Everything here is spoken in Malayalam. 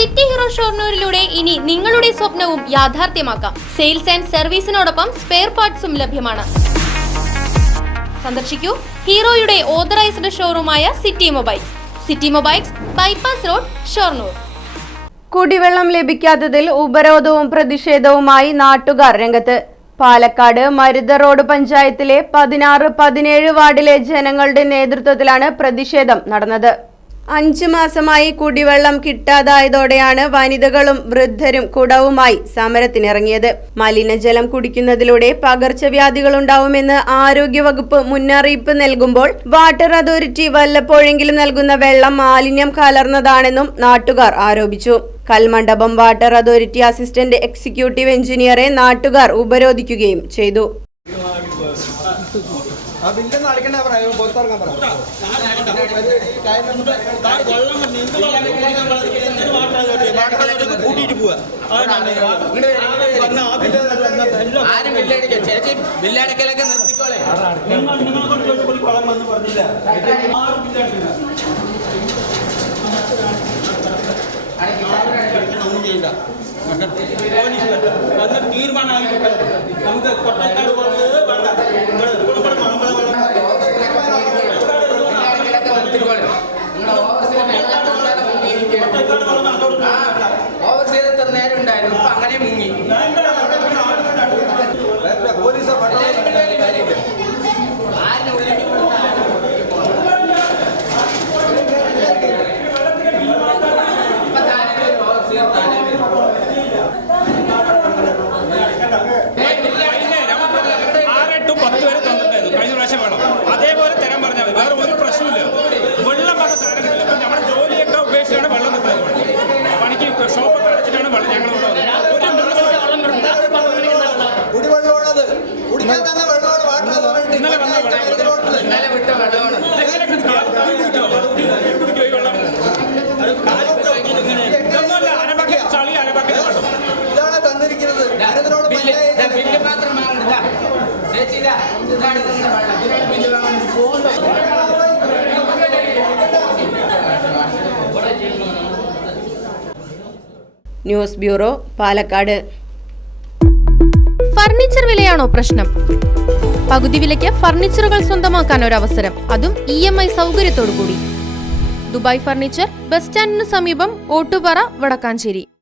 സിറ്റി ഹീറോ ഷൊർണൂരിലൂടെ ഇനി നിങ്ങളുടെ സ്വപ്നവും യാഥാർത്ഥ്യമാക്കാം. സെയിൽസ് ആൻഡ് സർവീസിനോടൊപ്പം സ്പെയർ പാർട്സും ലഭ്യമാണ്. സന്ദർശിക്കൂ ഹീറോയുടെ ഓതറൈസ്ഡ് ഷോറൂമായ city mobiles, bypass road, Shoranur. കുടിവെള്ളം ലഭിക്കാത്തതിൽ ഉപരോധവും പ്രതിഷേധവുമായി നാട്ടുകാർ രംഗത്ത്. പാലക്കാട് മരുത റോഡ് പഞ്ചായത്തിലെ 16, 17 വാർഡിലെ ജനങ്ങളുടെ നേതൃത്വത്തിലാണ് പ്രതിഷേധം നടന്നത്. 5 മാസമായി കുടിവെള്ളം കിട്ടാതായതോടെയാണ് വനിതകളും വൃദ്ധരും കുടവുമായി സമരത്തിനിറങ്ങിയത്. മലിനജലം കുടിക്കുന്നതിലൂടെ പകർച്ചവ്യാധികൾ ഉണ്ടാവുമെന്ന് ആരോഗ്യവകുപ്പ് മുന്നറിയിപ്പ് നൽകുമ്പോൾ വാട്ടർ അതോറിറ്റി വല്ലപ്പോഴെങ്കിലും നൽകുന്ന വെള്ളം മാലിന്യം കലർന്നതാണെന്നും നാട്ടുകാർ ആരോപിച്ചു. Kalmandapam water authority assistant executive എഞ്ചിനീയറെ നാട്ടുകാർ ഉപരോധിക്കുകയും ചെയ്തു. അതേപോലെ തരാൻ പറഞ്ഞാൽ മതി, വേറെ ഒരു പ്രശ്നമില്ല. വെള്ളം പറഞ്ഞ സാധനങ്ങളില്ല. ഇപ്പം നമ്മുടെ ജോലിയൊക്കെ ഉപേക്ഷിച്ചാണ് വെള്ളം കിട്ടുന്നത്. പണിക്ക് ഷോപ്പൊക്കെ അടച്ചിട്ടാണ് വെള്ളം ഞങ്ങൾ ചളി അരബാക്കി ഇതാണ് തന്നിരിക്കുന്നത്. News bureau, Palakkad. ഫർണിച്ചർ വിലയാണോ പ്രശ്നം? പകുതി വിലയ്ക്ക് ഫർണിച്ചറുകൾ സ്വന്തമാക്കാൻ ഒരു അവസരം, അതും EMI സൗകര്യത്തോടു കൂടി. ദുബായ് ഫർണിച്ചർ, ബസ് സ്റ്റാൻഡിന് സമീപം, ഓട്ടുപാറ, വടക്കാഞ്ചേരി.